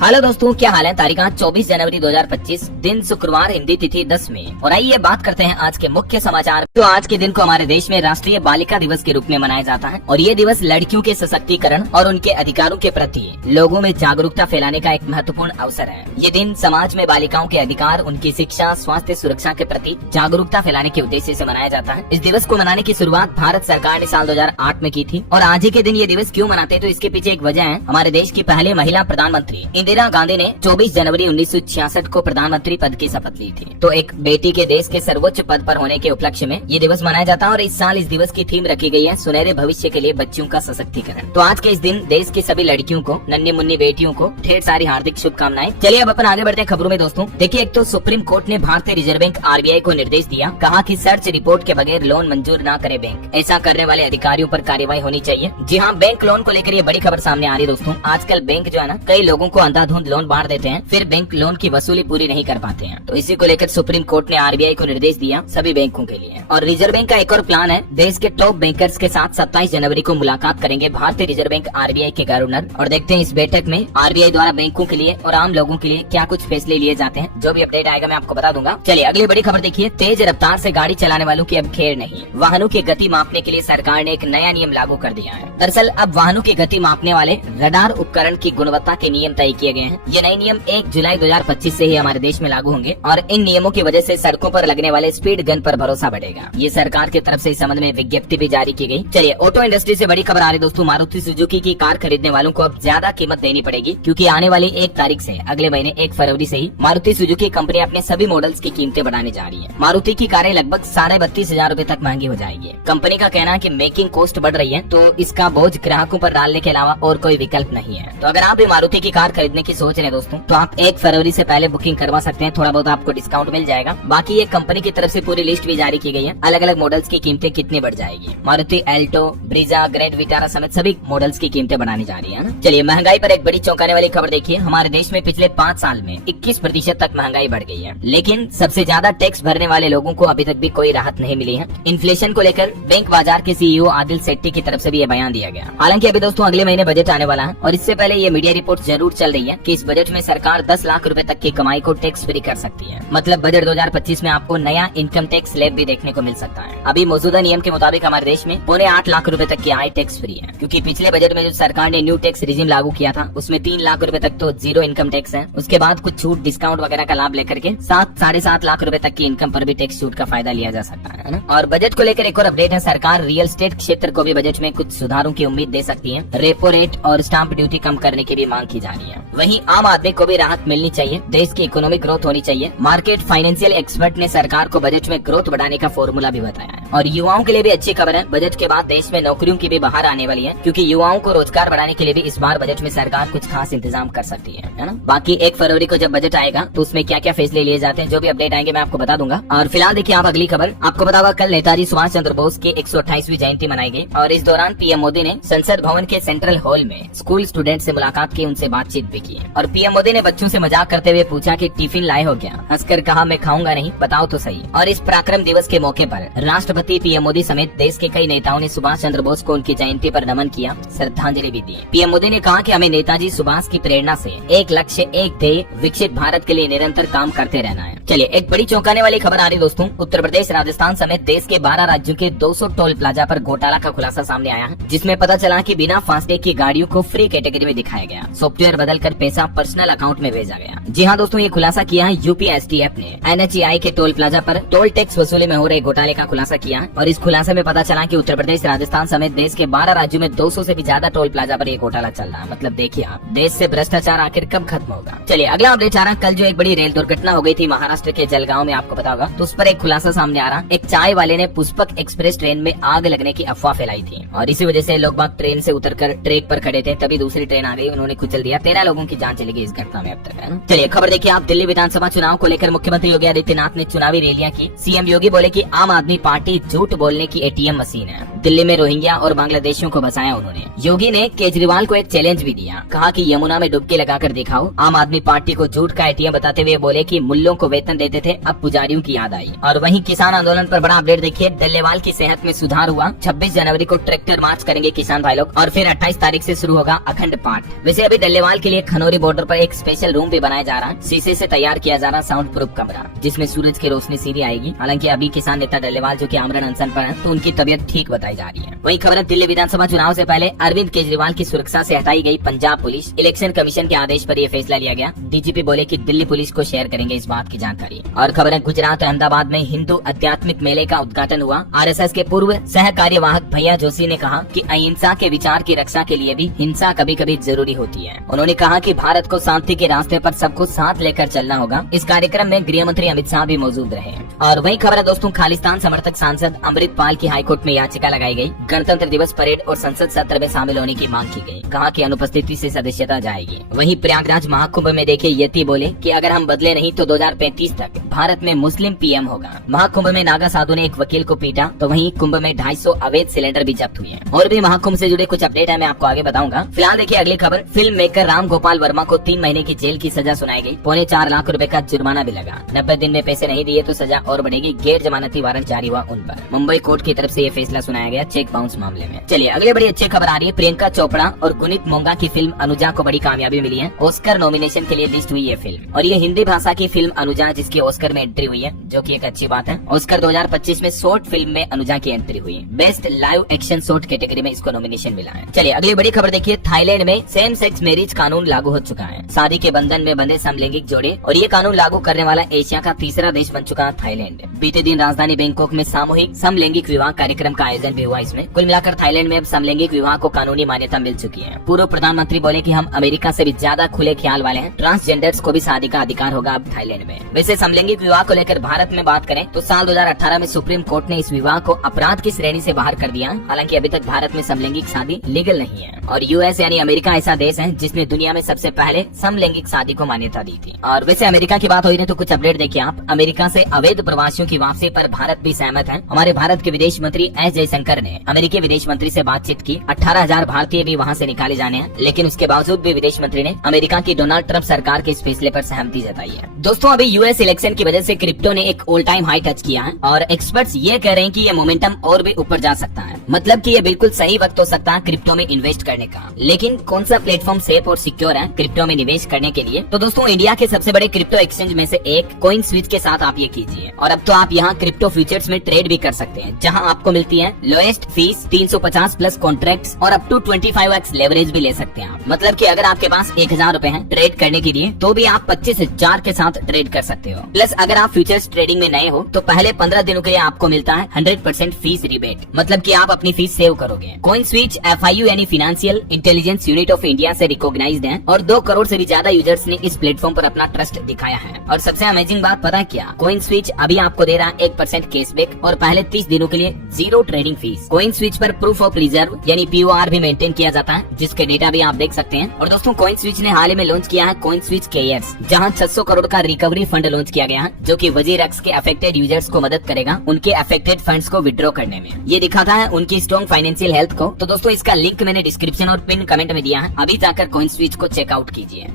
Hello दोस्तों, क्या हाल है। तारीख 24 जनवरी 2025, दिन शुक्रवार, हिंदी तिथि 10 मई। और आइए बात करते हैं आज के मुख्य समाचार। तो आज के दिन को हमारे देश में राष्ट्रीय बालिका दिवस के रूप में मनाया जाता है और ये दिवस लड़कियों के सशक्तिकरण और उनके अधिकारों के प्रति लोगों में जागरूकता फैलाने का एक महत्वपूर्ण अवसर है। ये दिन समाज में बालिकाओं के अधिकार, उनकी शिक्षा, स्वास्थ्य, सुरक्षा के प्रति जागरूकता फैलाने के उद्देश्य से मनाया जाता है। इस दिवस को मनाने की शुरुआत भारत सरकार ने साल 2008 में की थी। और आज ही के दिन ये दिवस क्यों मनाते हैं, तो इसके पीछे एक वजह है। हमारे देश की पहली महिला प्रधानमंत्री इंदिरा गांधी ने 24 जनवरी 1966 को प्रधानमंत्री पद की शपथ ली थी। तो एक बेटी के देश के सर्वोच्च पद पर होने के उपलक्ष्य में ये दिवस मनाया जाता है। और इस साल इस दिवस की थीम रखी गई है सुनहरे भविष्य के लिए बच्चियों का सशक्तिकरण। तो आज के इस दिन देश की सभी लड़कियों को, नन्ही मुन्नी बेटियों को ढेर सारी हार्दिक शुभकामनाएं। चलिए अब अपन आगे बढ़ते हैं खबरों में। दोस्तों देखिए, एक तो सुप्रीम कोर्ट ने भारतीय रिजर्व बैंक आरबीआई को निर्देश दिया, कहा कि सर्च रिपोर्ट के बगैर लोन मंजूर न करे बैंक। ऐसा करने वाले अधिकारियों पर कार्रवाई होनी चाहिए। जी हाँ, बैंक लोन को लेकर ये बड़ी खबर सामने आ रही है। दोस्तों आजकल बैंक जो है ना, कई लोगों को अंधाधुंध लोन बांट देते हैं, फिर बैंक लोन की वसूली पूरी नहीं कर पाते हैं। तो इसी को लेकर सुप्रीम कोर्ट ने आरबीआई को निर्देश दिया सभी बैंकों के लिए। और रिजर्व बैंक का एक और प्लान है, देश के टॉप बैंकर्स के साथ 27 जनवरी को मुलाकात करेंगे भारतीय रिजर्व बैंक आरबीआई के गवर्नर। और देखते हैं इस बैठक में आरबीआई द्वारा बैंकों के लिए और आम लोगों के लिए क्या कुछ फैसले लिए जाते हैं। जो भी अपडेट आएगा मैं आपको बता दूंगा। चलिए अगली बड़ी खबर देखिए, तेज रफ्तार से गाड़ी चलाने वालों की अब खैर नहीं। वाहनों की गति मापने के लिए सरकार ने एक नया नियम लागू कर दिया है। दरअसल अब वाहनों की गति मापने वाले रडार उपकरण की गुणवत्ता के नियम तय किए गए हैं। ये नए नियम 1 जुलाई 2025 से ही हमारे देश में लागू होंगे और इन नियमों की वजह से सड़कों पर लगने वाले स्पीड गन पर भरोसा बढ़ेगा। ये सरकार की तरफ से इस संबंध में विज्ञप्ति भी जारी की गई। चलिए ऑटो इंडस्ट्री से बड़ी खबर आ रही दोस्तों, मारुति सुजुकी की कार खरीदने वालों को अब ज्यादा कीमत देनी पड़ेगी, क्योंकि आने वाली 1 तारीख से, अगले महीने 1 फरवरी से ही मारुति सुजुकी कंपनी अपने सभी मॉडल्स की कीमतें बढ़ाने जा रही है। मारुति की कारें लगभग 32,500 रूपए तक महंगी हो जाएगी। कंपनी का कहना है कि मेकिंग कॉस्ट बढ़ रही है, तो इसका बोझ ग्राहकों पर डालने के अलावा और कोई विकल्प नहीं है। तो अगर आप भी मारुति की कार खरीदने की सोच रहे हैं दोस्तों, तो आप 1 फरवरी से पहले बुकिंग करवा सकते हैं। थोड़ा बहुत आपको डिस्काउंट मिल जाएगा। बाकी ये कंपनी की तरफ से पूरी लिस्ट भी जारी की गई है, अलग अलग मॉडल्स की कीमतें कितनी बढ़ जाएगी। Maruti Alto, Brezza, grand Vitara समेत सभी मॉडल्स की कीमतें बढ़ानी जा रही है ना। चलिए महंगाई पर एक बड़ी चौंकाने वाली खबर देखिए, हमारे देश में पिछले 5 साल में 21% तक महंगाई बढ़ गई है, लेकिन सबसे ज्यादा टैक्स भरने वाले लोगों को अभी तक भी कोई राहत नहीं मिली है। इन्फ्लेशन को लेकर बैंक बाजार के सीईओ आदिल सेट्टी की तरफ से भी ये बयान दिया गया। हालांकि अभी दोस्तों अगले महीने बजट आने वाला है और इससे पहले ये मीडिया रिपोर्ट जरूर चल रही है कि इस बजट में सरकार 10 लाख रुपए तक की कमाई को टैक्स फ्री कर सकती है। मतलब बजट 2025 में आपको नया इनकम टैक्स स्लैब भी देखने को मिल सकता है। अभी मौजूदा नियम के मुताबिक हमारे देश में 8.25 लाख रुपए तक की आय टैक्स फ्री है, क्योंकि पिछले बजट में जो सरकार ने न्यू टैक्स रिजीम लागू किया था उसमें 3 लाख रुपए तक तो जीरो इनकम टैक्स है। उसके बाद कुछ छूट, डिस्काउंट वगैरह का लाभ लेकर के 7-7.5 लाख रुपए तक की इनकम पर भी टैक्स छूट का फायदा लिया जा सकता है ना। और बजट को लेकर एक और अपडेट है, सरकार रियल एस्टेट क्षेत्र को भी बजट में कुछ सुधारों की उम्मीद दे सकती है। रेपो रेट और स्टाम्प ड्यूटी कम करने की भी मांग की जा रही है। वहीं आम आदमी को भी राहत मिलनी चाहिए, देश की इकोनॉमिक ग्रोथ होनी चाहिए। मार्केट फाइनेंशियल एक्सपर्ट ने सरकार को बजट में ग्रोथ बढ़ाने का फॉर्मूला भी बताया है। और युवाओं के लिए भी अच्छी खबर है, बजट के बाद देश में नौकरियों की भी बहार आने वाली है, क्योंकि युवाओं को रोजगार बढ़ाने के लिए भी इस बार बजट में सरकार कुछ खास इंतजाम कर सकती है ना। बाकी 1 फरवरी को जब बजट आएगा तो उसमें क्या क्या फैसले लिए जाते हैं, जो भी अपडेट आएंगे मैं आपको बता दूंगा। और फिलहाल देखिए आप अगली खबर, आपको बता हुआ कल नेताजी सुभाष चंद्र बोस की 128वीं जयंती मनाई गई और इस दौरान पीएम मोदी ने संसद भवन के सेंट्रल हॉल में स्कूल स्टूडेंट से मुलाकात की, उनसे बातचीत भी की। और पीएम मोदी ने बच्चों से मजाक करते हुए पूछा कि टिफिन लाए हो क्या। हंसकर कहा मैं खाऊंगा नहीं, बताओ तो सही। और इस पराक्रम दिवस के मौके पर राष्ट्रपति, पीएम मोदी समेत देश के कई नेताओं ने सुभाष चंद्र बोस को उनकी जयंती पर नमन किया, श्रद्धांजलि भी दी। पीएम मोदी ने कहा कि हमें नेताजी सुभाष की प्रेरणा से एक लक्ष्य, एक ध्येय, विकसित भारत के लिए निरंतर काम करते रहना है। चलिए एक बड़ी चौंकाने वाली खबर आ रही दोस्तों, उत्तर प्रदेश, राजस्थान समेत देश के 12 राज्यों के 200 टोल प्लाजा पर घोटाला का खुलासा सामने आया है, जिसमें पता चला कि बिना फास्टैग की गाड़ियों को फ्री कैटेगरी में दिखाया गया, सॉफ्टवेयर बदलकर पैसा पर्सनल अकाउंट में भेजा गया। जी हाँ दोस्तों, ये खुलासा किया है यूपी एसटीएफ ने। एनएचएआई के टोल प्लाजा पर टोल टैक्स वसूली में हो रहे घोटाले का खुलासा किया और इस खुलासे में पता चला कि उत्तर प्रदेश, राजस्थान समेत देश के 12 राज्यों में 200 से भी ज्यादा टोल प्लाजा पर ये घोटाला चल रहा है। मतलब देखिए आप, देश से भ्रष्टाचार आखिर कब खत्म होगा। चलिए अगला अपडेट आ रहा, कल जो एक बड़ी रेल दुर्घटना हो गई थी महाराष्ट्र के जलगांव में, आपको पता होगा, तो उस पर एक खुलासा सामने आ रहा। एक चाय वाले ने पुष्पक एक्सप्रेस ट्रेन में आग लगने की अफवाह फैलाई थी और इसी वजह से लोग बाग ट्रेन से उतरकर ट्रैक पर खड़े थे, तभी दूसरी ट्रेन आ गई, उन्होंने कुचल दिया। 13 लोगों की जान चली गई इस घटना में अब तक, है ना। चलिए खबर देखिए आप, दिल्ली विधानसभा चुनाव को लेकर मुख्यमंत्री योगी आदित्यनाथ ने चुनावी रैलियां की। सीएम योगी बोले कि आम आदमी पार्टी झूठ बोलने की एटीएम मशीन है। दिल्ली में रोहिंग्या और बांग्लादेशियों को बचाया उन्होंने। योगी ने केजरीवाल को एक चैलेंज भी दिया, कहा कि यमुना में डुबकी लगाकर दिखाओ। आम आदमी पार्टी को झूठ का एटीएम बताते हुए बोले कि मूल्यों को वेतन बर्तन देते थे, अब पुजारियों की याद आई। और वहीं किसान आंदोलन पर बड़ा अपडेट देखिए, डल्लेवाल की सेहत में सुधार हुआ। 26 जनवरी को ट्रैक्टर मार्च करेंगे किसान भाई लोग और फिर 28 तारीख से शुरू होगा अखंड पाठ। वैसे अभी डल्लेवाल के लिए खनौरी बॉर्डर पर एक स्पेशल रूम भी बनाया जा रहा है, शीशे से तैयार किया जा रहा साउंड प्रूफ कमरा, जिसमें सूरज की रोशनी सीधी आएगी। हालांकि अभी किसान नेता डल्लेवाल जो कि आमरण अनशन पर है, तो उनकी तबीयत ठीक बताई जा रही है। वही खबर है, दिल्ली विधानसभा चुनाव से पहले अरविंद केजरीवाल की सुरक्षा से हटाई गई पंजाब पुलिस। इलेक्शन कमीशन के आदेश पर यह फैसला लिया गया। डीजीपी बोले कि दिल्ली पुलिस को शेयर करेंगे इस बात की जानकारी। और खबर है, गुजरात अहमदाबाद में हिंदू आध्यात्मिक मेले का उद्घाटन हुआ। आरएसएस के पूर्व सह कार्यवाहक भैया जोशी ने कहा कि अहिंसा के विचार की रक्षा के लिए भी हिंसा कभी कभी जरूरी होती है। उन्होंने कहा कि भारत को शांति के रास्ते पर सबको साथ लेकर चलना होगा। इस कार्यक्रम में गृह मंत्री अमित शाह भी मौजूद रहे। और वही खबर है दोस्तों, खालिस्तान समर्थक सांसद अमृतपाल की हाईकोर्ट में याचिका लगाई गई। गणतंत्र दिवस परेड और संसद सत्र में शामिल होने की मांग की गई। कहा कि अनुपस्थिति से सदस्यता जाएगी। वहीं प्रयागराज महाकुंभ में देखिए, यति बोले कि अगर हम बदले नहीं तो 2035 तक भारत में मुस्लिम पीएम होगा। महाकुंभ में नागा साधु ने एक वकील को पीटा, तो वहीं कुंभ में 250 अवैध सिलेंडर भी जब्त हुए। और भी महाकुंभ से जुड़े कुछ अपडेट है, मैं आपको आगे बताऊंगा। फिलहाल देखिए अगली खबर, फिल्म मेकर राम गोपाल वर्मा को 3 महीने की जेल की सजा सुनाई गई। 4.25 लाख रुपए का जुर्माना भी लगा। 90 दिन में पैसे नहीं दिए तो सजा और बढ़ेगी। गैर जमानती वारंट जारी हुआ उन पर। मुंबई कोर्ट की तरफ से ये फैसला सुनाया गया चेक बाउंस मामले में। चलिए अगले बड़ी अच्छी खबर आ रही है, प्रियंका चोपड़ा और गुनीत मोंगा की फिल्म अनुजा को बड़ी कामयाबी मिली है। ऑस्कर नॉमिनेशन के लिए लिस्ट हुई ये फिल्म, और ये हिंदी भाषा की फिल्म अनुजा जिसकी ऑस्कर में एंट्री हुई है, जो की एक अच्छी बात है। ऑस्कर 2025 में शॉर्ट फिल्म में अनुजा की एंट्री हुई। Best live action short category में इसको नॉमिनेशन मिला है। चलिए अगली बड़ी खबर देखिए, थाईलैंड में सेम सेक्स मैरिज कानून लागू हो चुका है। शादी के बंधन में बंधे समलैंगिक जोड़े, और ये कानून लागू करने वाला एशिया का तीसरा देश बन चुका है थाईलैंड। बीते दिन राजधानी बैंकॉक में सामूहिक समलैंगिक विवाह कार्यक्रम का आयोजन भी हुआ। इसमें कुल मिलाकर थाईलैंड में अब समलैंगिक विवाह को कानूनी मान्यता मिल चुकी है। पूर्व प्रधानमंत्री बोले कि हम अमेरिका से भी ज्यादा खुले ख्याल वाले हैं। ट्रांसजेंडर्स को भी शादी का अधिकार होगा अब थाईलैंड में। वैसे समलैंगिक विवाह को लेकर भारत में बात करें तो साल 2018 में सुप्रीम कोर्ट ने इस विवाह को अपराध की श्रेणी से बाहर कर दिया। हालांकि अभी तक भारत में समलैंगिक शादी लीगल नहीं है। और यूएस यानी अमेरिका ऐसा देश है जिसने दुनिया में सबसे पहले समलैंगिक शादी को मान्यता दी थी। और वैसे अमेरिका की बात हो रही है तो कुछ अपडेट देखिए आप। अमेरिका से अवैध प्रवासियों की वापसी पर भारत भी सहमत है। हमारे भारत के विदेश मंत्री एस जयशंकर ने अमेरिकी विदेश मंत्री से बातचीत की। 18,000 भारतीय भी वहां से निकाले जाने हैं, लेकिन उसके बावजूद भी विदेश मंत्री ने अमेरिका की डोनाल्ड ट्रंप सरकार के इस फैसले पर सहमति जताई है। दोस्तों अभी यूएस इलेक्शन की वजह से क्रिप्टो ने एक ऑल टाइम हाई टच किया है, और एक्सपर्ट्स ये कह रहे हैं कि ये मोमेंटम और भी ऊपर जा सकता है। मतलब कि ये बिल्कुल सही वक्त हो सकता है क्रिप्टो में इन्वेस्ट करने का। लेकिन कौन सा प्लेटफॉर्म सेफ और सिक्योर है क्रिप्टो में निवेश करने के लिए? तो दोस्तों इंडिया के सबसे बड़े क्रिप्टो एक्सचेंज में से एक कॉइन स्विच के साथ आप ये कीजिए। और अब तो आप यहाँ क्रिप्टो फ्यूचर्स में ट्रेड भी कर सकते हैं, जहाँ आपको मिलती है लोएस्ट फीस 350 प्लस कॉन्ट्रैक्ट्स और अप टू 25x लेवरेज भी ले सकते हैं आप। मतलब कि अगर आपके पास 1000 रुपए है ट्रेड करने के लिए, तो भी आप 25,000 के साथ ट्रेड कर सकते हो। प्लस अगर आप फ्यूचर्स ट्रेडिंग में नए हो तो पहले 15 दिनों के लिए आपको मिलता है 100% फीस रिबेट। मतलब कि आप अपनी फीस सेव करोगे। कॉइन स्विच FIU यानी financial intelligence unit of India से रिकॉग्नाइज्ड है, और 2 करोड़ से भी ज्यादा यूजर्स ने इस प्लेटफॉर्म पर अपना ट्रस्ट दिखाया है। और सबसे अमेजिंग बात पता है क्या? कॉइन स्विच अभी आपको दे रहा है 1% कैशबैक, और पहले 30 दिनों के लिए 0 ट्रेडिंग फीस। कॉइन स्विच पर प्रूफ ऑफ रिजर्व यानी POR भी मेंटेन किया जाता है, जिसके डेटा भी आप देख सकते हैं। और दोस्तों कॉइन स्विच ने हाल ही में लॉन्च किया है कॉइन स्विच केयर्स, जहां 600 करोड़ का रिकवरी फंड लॉन्च किया गया है, जो कि वजीर एक्स के अफेक्टेड यूजर्स को मदद करेगा उनके अफेक्टेड फंड्स को विड्रॉ करने में। ये दिखाता है उनकी स्ट्रॉन्ग फाइनेंशियल हेल्थ को। तो दोस्तों इसका लिंक मैंने डिस्क्रिप्शन और पिन कमेंट में दिया है, अभी जाकर कॉइन स्विच को चेकआउट कीजिए।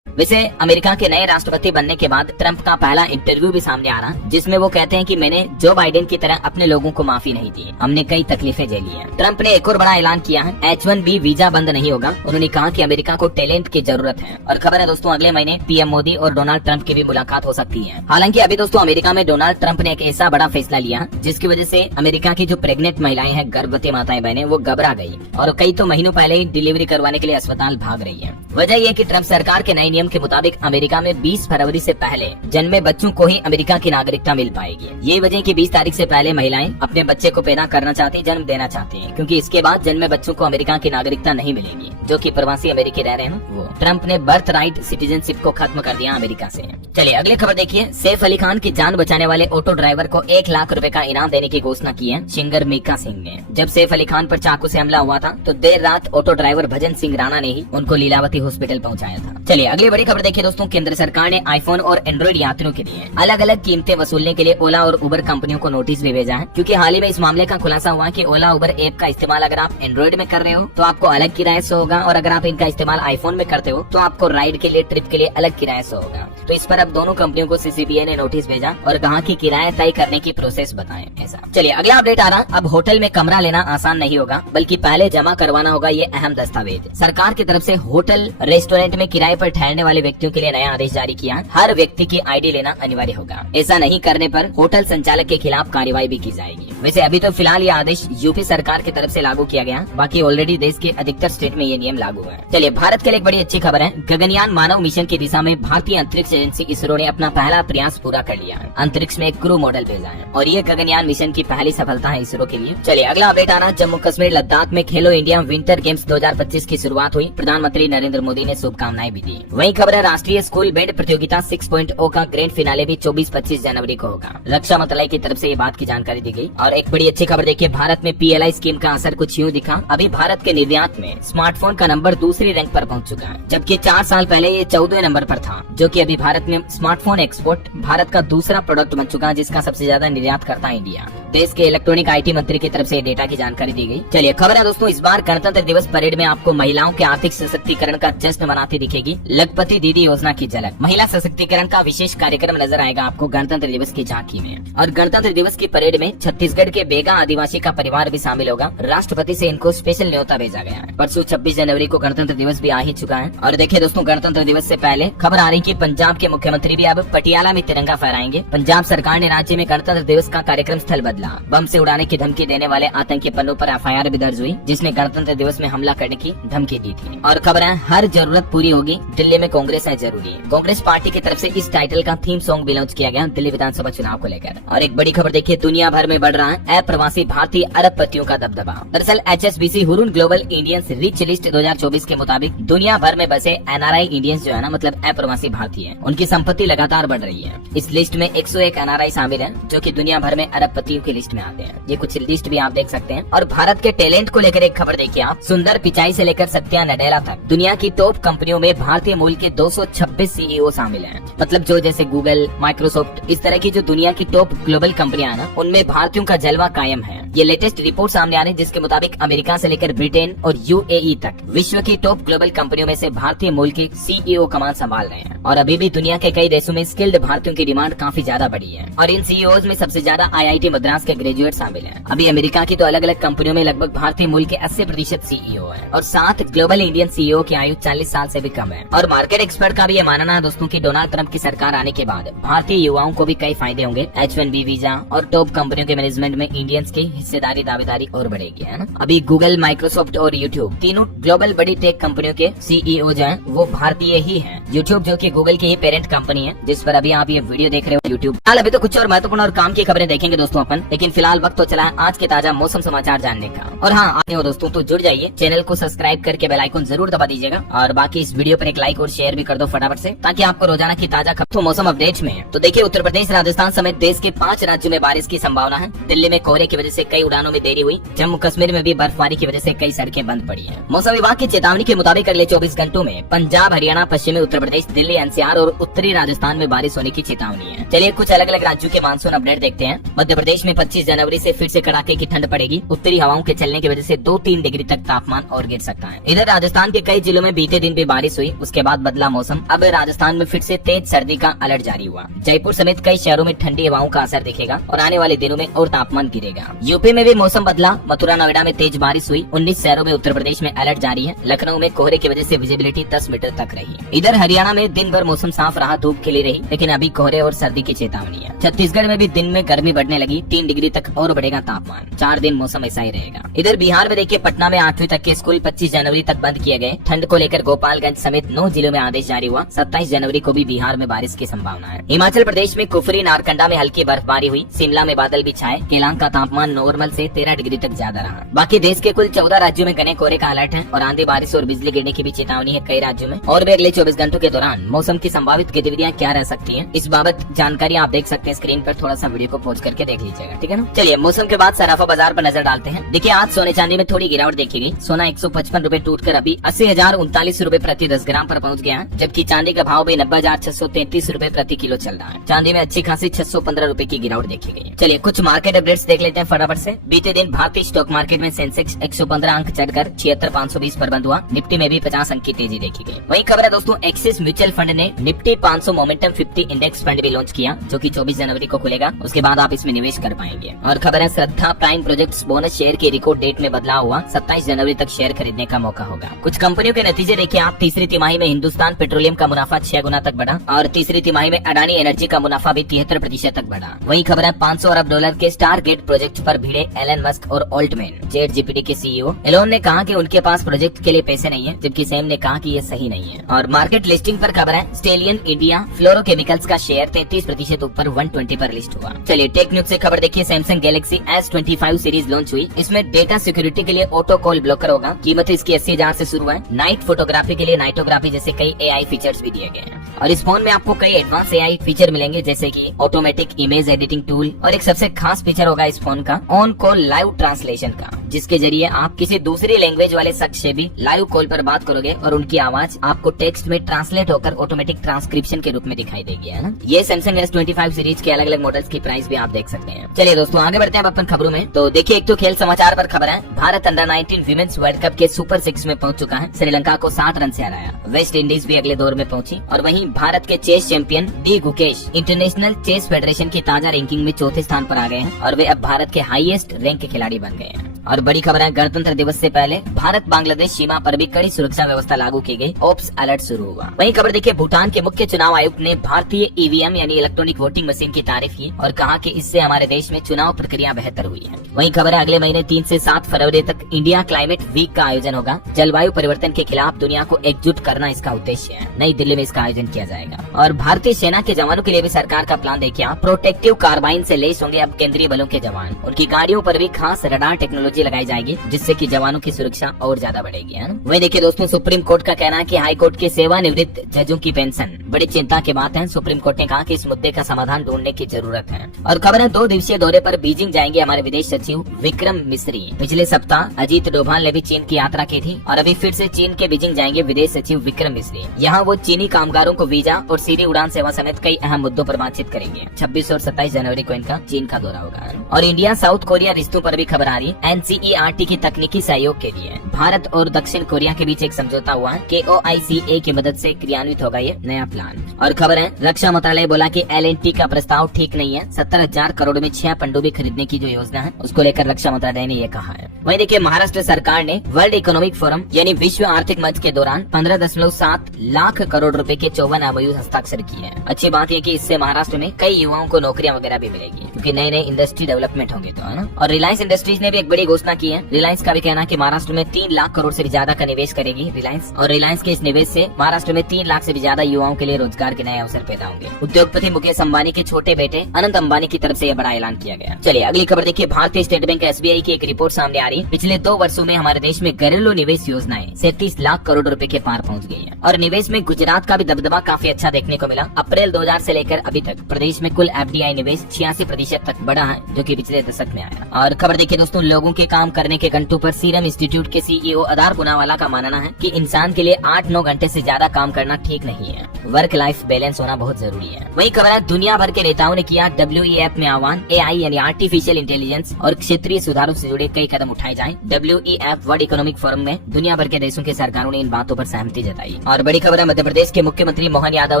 वैसे अमेरिका के नए राष्ट्रपति बनने के बाद ट्रंप का पहला इंटरव्यू भी सामने आ रहा, जिसमें वो कहते हैं कि मैंने जो बाइडेन की तरह अपने लोगों को माफी नहीं दी, हमने कई तकलीफें झेली हैं। ट्रंप ने एक और बड़ा ऐलान किया है, H1B वीजा बंद नहीं होगा। उन्होंने कहा कि अमेरिका को टैलेंट की जरूरत है। और खबर है दोस्तों अगले महीने PM मोदी और डोनाल्ड ट्रंप की भी मुलाकात हो सकती है। हालांकि अभी दोस्तों अमेरिका में डोनाल्ड ट्रंप ने एक ऐसा बड़ा फैसला लिया जिसकी वजह से अमेरिका की जो प्रेग्नेंट महिलाएं हैं, गर्भवती माताएं बहनें, वो घबरा गई और कई तो महीनों पहले ही डिलीवरी करवाने के लिए अस्पताल भाग रही है। वजह यह कि ट्रंप सरकार के नए नियम के मुताबिक अमेरिका में 20 फरवरी से पहले जन्मे बच्चों को ही अमेरिका की नागरिकता मिल पाएगी। ये वजह कि 20 तारीख से पहले महिलाएं अपने बच्चे को पैदा करना चाहती, जन्म देना चाहती हैं, क्योंकि इसके बाद जन्मे बच्चों को अमेरिका की नागरिकता नहीं मिलेगी, जो कि प्रवासी अमेरिकी रह रहे हैं वो। ट्रंप ने बर्थ राइट सिटीजनशिप को खत्म कर दिया अमेरिका से। चलिए अगली खबर देखिए, सैफ अली खान की जान बचाने वाले ऑटो ड्राइवर को 1 लाख रुपए का इनाम देने की घोषणा की है सिंगर मीका सिंह ने। जब सैफ अली खान पर चाकू से हमला हुआ था तो देर रात ऑटो ड्राइवर भजन सिंह राणा ने ही उनको लीलावती हॉस्पिटल पहुंचाया था। चलिए अगली बड़ी खबर देखिए दोस्तों, केंद्र सरकार ने आईफोन और एंड्रॉइड यात्रियों के लिए अलग अलग कीमतें वसूलने के लिए ओला और उबर कंपनियों को नोटिस भी भेजा है। क्योंकि हाल ही में इस मामले का खुलासा हुआ कि ओला उबर ऐप का इस्तेमाल अगर आप एंड्रॉइड में कर रहे हो तो आपको अलग किराए से होगा, और अगर आप इनका इस्तेमाल आईफोन में करते हो तो आपको राइड के लिए, ट्रिप के लिए अलग किराए से होगा। तो इस पर अब दोनों कंपनियों को सीसीबीआई ने नोटिस भेजा और कहा कि किराया तय करने की प्रोसेस बताएं। ऐसा चलिए अगला अपडेट आ रहा, अब होटल में कमरा लेना आसान नहीं होगा, बल्कि पहले जमा करवाना होगा ये अहम दस्तावेज। सरकार की तरफ से होटल रेस्टोरेंट में किराए पर ठहरने वाले व्यक्तियों के लिए नया आदेश जारी किया। हर व्यक्ति की आईडी लेना अनिवार्य होगा। ऐसा नहीं करने पर होटल संचालक के खिलाफ कार्रवाई भी की जाएगी। वैसे अभी तो फिलहाल ये आदेश यूपी सरकार की तरफ से लागू किया गया, बाकी ऑलरेडी देश के अधिकतर स्टेट में ये नियम लागू है। चलिए भारत के लिए एक बड़ी अच्छी खबर है, गगनयान मानव मिशन की दिशा में भारतीय अंतरिक्ष एजेंसी इसरो ने अपना पहला प्रयास पूरा कर लिया है। अंतरिक्ष में एक क्रू मॉडल भेजा है और ये गगनयान मिशन की पहली सफलता है इसरो के लिए। चलिए अगला अपडेट आना, जम्मू कश्मीर लद्दाख में खेलो इंडिया विंटर गेम्स 2025 की शुरुआत हुई। प्रधानमंत्री नरेंद्र मोदी ने शुभकामनाएं भी दी। वही खबर है, राष्ट्रीय स्कूल बैंड प्रतियोगिता 6.0 का ग्रैंड फिनाले भी 24-25 जनवरी को होगा। रक्षा मंत्रालय की तरफ से ये बात की जानकारी दी गई। और एक बड़ी अच्छी खबर देखिए, भारत में PLI स्कीम का असर कुछ यूँ दिखा। अभी भारत के निर्यात में स्मार्टफोन का नंबर दूसरी रैंक पर पहुंच चुका है, जबकि 4 साल पहले ये 14वें नंबर पर था। जो कि अभी भारत में स्मार्टफोन एक्सपोर्ट भारत का दूसरा प्रोडक्ट बन चुका है, जिसका सबसे ज्यादा निर्यात करता है इंडिया। देश के इलेक्ट्रॉनिक IT मंत्री की तरफ से डेटा की जानकारी दी गई। चलिए खबर है दोस्तों, इस बार गणतंत्र दिवस परेड में आपको महिलाओं के आर्थिक सशक्तिकरण का जश्न मनाती दिखेगी लखपति दीदी योजना की झलक। महिला सशक्तिकरण का विशेष कार्यक्रम नजर आएगा आपको गणतंत्र दिवस की झांकी में। और गणतंत्र दिवस की परेड में छत्तीसगढ़ के बेगा आदिवासी का परिवार भी शामिल होगा। राष्ट्रपति से इनको स्पेशल न्योता भेजा गया है। परसों 26 जनवरी को गणतंत्र दिवस भी आ ही चुका है। और देखिए दोस्तों, गणतंत्र दिवस से पहले खबर आ रही कि पंजाब के मुख्यमंत्री भी अब पटियाला में तिरंगा फहराएंगे। पंजाब सरकार ने राज्य में गणतंत्र दिवस का कार्यक्रम स्थल बदला। बम से उड़ाने की धमकी देने वाले आतंकी पन्नों पर FIR भी दर्ज हुई, जिसने गणतंत्र दिवस में हमला करने की धमकी दी थी। और खबर है, हर जरूरत पूरी होगी, दिल्ली में कांग्रेस है जरूरी। कांग्रेस पार्टी की तरफ से इस टाइटल का थीम सॉन्ग भी लॉन्च किया गया दिल्ली विधानसभा चुनाव को लेकर। और एक बड़ी खबर देखिए, दुनिया भर में बढ़ रहा है अप्रवासी भारतीय अरबपतियों का दबदबा। दरअसल HSBC Hurun global Indians rich list 2024 के मुताबिक दुनिया भर में बसे NRI इंडियंस जो है ना, मतलब अप्रवासी भारतीय, उनकी संपत्ति लगातार बढ़ रही है। इस लिस्ट में 101 NRI शामिल है, जो कि दुनिया भर में अरबपतियों की लिस्ट में आते हैं। ये कुछ लिस्ट भी आप देख सकते हैं। और भारत के टैलेंट को लेकर एक खबर देखिए आप, सुंदर पिचाई से लेकर सत्या नडेला तक दुनिया की टॉप कंपनियों में भारतीय मूल के 226 CEO शामिल हैं। मतलब जो जैसे गूगल, माइक्रोसॉफ्ट, इस तरह की जो दुनिया की टॉप ग्लोबल कंपनियां ना, उनमें भारतीयों का जलवा कायम है। ये लेटेस्ट रिपोर्ट सामने आ रही है, जिसके मुताबिक अमेरिका से लेकर ब्रिटेन और UAE तक विश्व की टॉप ग्लोबल कंपनियों में से भारतीय मूल के CEO कमान संभाल रहे हैं। और अभी भी दुनिया के कई देशों में स्किल्ड भारतीयों की डिमांड काफी ज्यादा बढ़ी है। और इन CEOs में सबसे ज्यादा IIT मद्रास के ग्रेजुएट शामिल हैं। अभी अमेरिका की तो अलग अलग कंपनियों में लगभग भारतीय मूल के 80% CEO है। और 7 ग्लोबल इंडियन CEO की आयु 40 साल से भी कम है। और मार्केट एक्सपर्ट का भी ये मानना है दोस्तों कि डोनाल्ड ट्रंप की सरकार आने के बाद भारतीय युवाओं को भी कई फायदे होंगे। H1B वीजा और टॉप कंपनियों के मैनेजमेंट में इंडियंस की हिस्सेदारी, दावेदारी और बढ़ेगी, है ना। अभी गूगल, माइक्रोसॉफ्ट और यूट्यूब तीनों ग्लोबल बड़ी टेक कंपनियों के CEO जो हैं वो भारतीय ही हैं। यूट्यूब जो कि गूगल की ही पेरेंट कंपनी है, जिस पर अभी आप ये वीडियो देख रहे हो यूट्यूब। फिलहाल अभी तो कुछ और महत्वपूर्ण और काम की खबरें देखेंगे दोस्तों अपन, लेकिन फिलहाल वक्त तो चला है आज के ताजा मौसम समाचार जानने का। और हाँ, आते हो दोस्तों तो जुड़ जाइए, चैनल को सब्सक्राइब करके बेल आइकन जरूर दबा दीजिएगा। और बाकी इस वीडियो पर एक लाइक और शेयर भी कर दो फटाफट से, ताकि आपको रोजाना की ताजा खबर तो मौसम अपडेट में। तो देखिए, उत्तर प्रदेश, राजस्थान समेत देश के 5 राज्यों में बारिश की संभावना है। दिल्ली में कोहरे की वजह से कई उड़ानों में देरी हुई। जम्मू कश्मीर में भी बर्फबारी की वजह से कई सड़कें बंद पड़ी हैं। मौसम विभाग की चेतावनी के मुताबिक अगले 24 घंटों में पंजाब, हरियाणा, पश्चिमी उत्तर प्रदेश, दिल्ली, NCR और उत्तरी राजस्थान में बारिश होने की चेतावनी है। चलिए कुछ अलग अलग राज्यों के मानसून अपडेट देखते हैं। मध्य प्रदेश में 25 जनवरी से फिर से कड़ाके की ठंड पड़ेगी। उत्तरी हवाओं के चलने की वजह से 2-3 डिग्री तक तापमान और गिर सकता है। इधर राजस्थान के कई जिलों में बीते दिन भी बारिश हुई, उसके बाद बदला मौसम। अब राजस्थान में फिर से तेज सर्दी का अलर्ट जारी हुआ। जयपुर समेत कई शहरों में ठंडी हवाओं का असर दिखेगा और आने वाले दिनों में और तापमान गिरेगा। यूपी में भी मौसम बदला, मथुरा, नोएडा में तेज बारिश हुई। 19 शहरों में उत्तर प्रदेश में अलर्ट जारी है। लखनऊ में कोहरे की वजह से विजिबिलिटी 10 मीटर तक रही। इधर हरियाणा में दिन भर मौसम साफ रहा, धूप खिली रही, लेकिन अभी कोहरे और सर्दी की चेतावनी है। छत्तीसगढ़ में भी दिन में गर्मी बढ़ने लगी, 3 डिग्री तक और बढ़ेगा तापमान। 4 दिन मौसम ऐसा ही रहेगा। इधर बिहार में देखिए, पटना में 8वीं तक के स्कूल 25 जनवरी तक बंद किए गए। ठंड को लेकर गोपालगंज समेत 9 जिलों में आदेश जारी हुआ। 27 जनवरी को भी बिहार में बारिश की संभावना है। हिमाचल प्रदेश में कुफरी, नारकंडा में हल्की बर्फबारी हुई। शिमला में बादल भी छाए। केलांग का तापमान नॉर्मल से 13 डिग्री तक ज्यादा रहा। बाकी देश के कुल 14 राज्यों में घने कोहरे का अलर्ट है और आंधी, बारिश और बिजली गिरने की भी चेतावनी है कई राज्यों में। और भी अगले 24 घंटों के दौरान मौसम की संभावित गतिविधियां क्या रह सकती हैं, इस बाबत जानकारी आप देख सकते हैं स्क्रीन पर। थोड़ा सा वीडियो को पॉज करके देख लीजिएगा। ठीक है ना। चलिए मौसम के बाद सराफा बाजार पर नजर डालते हैं। देखिए आज सोने चांदी में थोड़ी गिरावट देखी गई। सोना 155 रूपए टूट कर अभी 80,039 रूपए प्रति 10 ग्राम पर पहुंच गया है, जबकि चांदी का भाव भी 90,633 रूपए प्रति किलो चल रहा है। चांदी में अच्छी खासी 615 रूपए की गिरावट देखी गई। चलिए कुछ मार्केट अपडेट्स देख लेते हैं फटाफट से। बीते दिन भारतीय स्टॉक मार्केट में सेंसेक्स 115 अंक चढ़कर 76,520 पर बंद हुआ। निफ्टी में भी 50 अंक की तेजी देखी गई। वहीं खबर है दोस्तों, एक्सिस म्यूचुअल फंड ने निफ्टी 500 मोमेंटम 50 इंडेक्स फंड भी लॉन्च किया, जो कि 24 जनवरी को खुलेगा। उसके बाद आप इसमें निवेश कर पाएंगे। और खबर है, श्रद्धा प्राइम प्रोजेक्ट्स बोनस शेयर की रिकॉर्ड डेट में बदलाव हुआ। 27 जनवरी तक शेयर खरीदने का मौका होगा। कुछ कंपनियों के नतीजे देखिए आप। तीसरी तिमाही में हिंदुस्तान पेट्रोलियम का मुनाफा 6 गुना तक बढ़ा और तीसरी तिमाही में अडानी एनर्जी का मुनाफा भी 73% तक बढ़ा। वहीं खबर है, 500 अरब डॉलर के स्टारगेट प्रोजेक्ट पर भिड़े एलन मस्क और ऑल्टमैन। चैट जीपीटी के सीईओ एलोन ने कहा कि उनके पास प्रोजेक्ट के लिए पैसे नहीं है, जबकि सैम ने कहा कि ये सही नहीं है। और मार्केट लिस्टिंग पर खबर है, स्टेलियन इंडिया फ्लोरोकेमिकल्स का शेयर 33% ऊपर 120 पर लिस्ट हुआ। चलिए टेक न्यूज से खबर देखिए। Samsung Galaxy S25 series launch हुई। इसमें डेटा सिक्योरिटी के लिए ऑटो कॉल ब्लॉकर होगा। कीमत इसकी 80,000 से शुरू है। नाइट फोटोग्राफी के लिए नाइटोग्राफी जैसे कई AI फीचर्स भी दिए गए हैं। और इस फोन में आपको कई एडवांस AI फीचर मिलेंगे, जैसे कि ऑटोमेटिक इमेज एडिटिंग टूल। और एक सबसे खास फीचर होगा इस फोन का ऑन कॉल लाइव ट्रांसलेशन का, जिसके जरिए आप किसी दूसरी लैंग्वेज वाले शख्स से भी लाइव कॉल पर बात करोगे और उनकी आवाज आपको टेक्स्ट में ट्रांसलेट होकर ऑटोमेटिक ट्रांसक्रिप्शन के रूप में दिखाई देगी, है ना। ये सैमसंग S25 सीरीज के अलग अलग मॉडल्स की प्राइस भी आप देख सकते हैं। चलिए दोस्तों आगे बढ़ते हैं अपन खबरों में। तो देखिए एक तो खेल समाचार पर खबर है, Bharat under 19 women's world cup के सुपर 6 में पहुंच चुका है। श्रीलंका को 60 रन से हराया। वेस्ट इंडीज भी अगले दौर में पहुंची। और वहीं भारत के chess champion D Gukesh international chess federation की ताजा रैंकिंग में 4थे स्थान पर आ गए हैं और वे अब भारत के हाईएस्ट रैंक के खिलाड़ी बन गए हैं। और बड़ी खबर है, गणतंत्र दिवस से पहले भारत बांग्लादेश सीमा पर भी कड़ी सुरक्षा व्यवस्था लागू की गई। ऑप्स अलर्ट शुरू हुआ। वहीं खबर देखिए, भूटान के मुख्य चुनाव आयुक्त ने भारतीय EVM यानी इलेक्ट्रॉनिक वोटिंग मशीन की तारीफ की और कहा कि इससे हमारे देश में चुनाव प्रक्रिया बेहतर हुई है। वहीं खबर है, अगले महीने 3 से 7 फरवरी तक इंडिया क्लाइमेट वीक का आयोजन होगा। जलवायु परिवर्तन के खिलाफ दुनिया को एकजुट करना इसका उद्देश्य है। नई दिल्ली में इसका आयोजन किया जाएगा। और भारतीय सेना के जवानों के लिए भी सरकार का प्लान देखिए आप। प्रोटेक्टिव कार्बाइन से लेस होंगे अब केंद्रीय बलों के जवान। उनकी गाड़ियों पर भी खास रडार टेक्नोलॉजी लगाई जाएगी, जिससे कि जवानों की सुरक्षा और ज्यादा बढ़ेगी, है ना। वही देखिए दोस्तों, सुप्रीम कोर्ट का कहना है कि हाई कोर्ट के सेवानिवृत्त जजों की पेंशन बड़ी चिंता की बात है। सुप्रीम कोर्ट ने कहा कि इस मुद्दे का समाधान ढूंढने की जरूरत है। और खबर है, 2 दिवसीय दौरे पर बीजिंग जाएंगे हमारे विदेश सचिव विक्रम मिस्री। पिछले सप्ताह अजीत डोभाल ने भी चीन की यात्रा की थी और अभी फिर से चीन के बीजिंग जाएंगे विदेश सचिव विक्रम मिस्री। यहाँ वो चीनी कामगारों को वीजा और सीधी उड़ान सेवा समेत कई अहम मुद्दों पर बातचीत करेंगे। 26 और 27 जनवरी को इनका चीन का दौरा होगा। और इंडिया साउथ कोरिया रिश्तों पर भी खबर आ रही है। NCERT की तकनीकी सहयोग के लिए भारत और दक्षिण कोरिया के बीच एक समझौता हुआ है। KOICA की मदद से क्रियान्वित होगा ये नया प्लान। और खबर है, रक्षा मंत्रालय बोला कि LNT का प्रस्ताव ठीक नहीं है। 70,000 करोड़ में 6 पनडुब्बी खरीदने की जो योजना है उसको लेकर रक्षा मंत्रालय ने ये कहा है। वहीं देखिए, महाराष्ट्र सरकार ने वर्ल्ड इकोनॉमिक फोरम यानी विश्व आर्थिक मंच के दौरान 15.7 लाख करोड़ रुपए के 54 MOU हस्ताक्षर किए हैं। अच्छी बात यह कि इससे महाराष्ट्र में कई युवाओं को नौकरियां वगैरह भी मिलेगी, क्योंकि नए नए इंडस्ट्री डेवलपमेंट होंगे तो, है ना। और रिलायंस इंडस्ट्रीज ने भी एक बड़ी घोषणा की है। रिलायंस का भी कहना है कि महाराष्ट्र में 3 लाख करोड़ से भी ज्यादा का निवेश करेगी रिलायंस। और रिलायंस के इस निवेश से महाराष्ट्र में 3 लाख से भी ज्यादा युवाओं के लिए रोजगार के नए अवसर पैदा होंगे। उद्योगपति मुकेश अंबानी के छोटे बेटे अनंत अंबानी की तरफ से यह बड़ा ऐलान किया गया। चलिए अगली खबर देखिए, भारतीय स्टेट बैंक SBI की एक रिपोर्ट सामने आ रही है। पिछले 2 वर्षों में हमारे देश में घरेलू निवेश योजनाएं 37 लाख करोड़ रुपए के पार पहुंच गई है। और निवेश में गुजरात का भी दबदबा काफी अच्छा देखने को मिला। अप्रैल 2000 से लेकर अभी तक प्रदेश में कुल FDI निवेश 86% तक बढ़ा है, जो कि पिछले दशक में आया। और खबर देखिए दोस्तों, लोगों के काम करने के घंटों पर सीरम इंस्टीट्यूट के CEO अदार पूनावाला का मानना है कि इंसान के लिए 8-9 घंटे से ज्यादा काम करना ठीक नहीं है। वर्क लाइफ बैलेंस होना बहुत जरूरी है। वही खबर है, दुनिया भर के नेताओं ने किया WEF में आह्वान। AI यानी आर्टिफिशियल इंटेलिजेंस और क्षेत्रीय सुधारों से जुड़े कई कदम उठाए जाएं। WEF वर्ल्ड इकोनॉमिक फोरम में दुनिया भर के देशों के सरकारों ने इन बातों पर सहमति जताई। और बड़ी खबर है, मध्य प्रदेश के मुख्यमंत्री मोहन यादव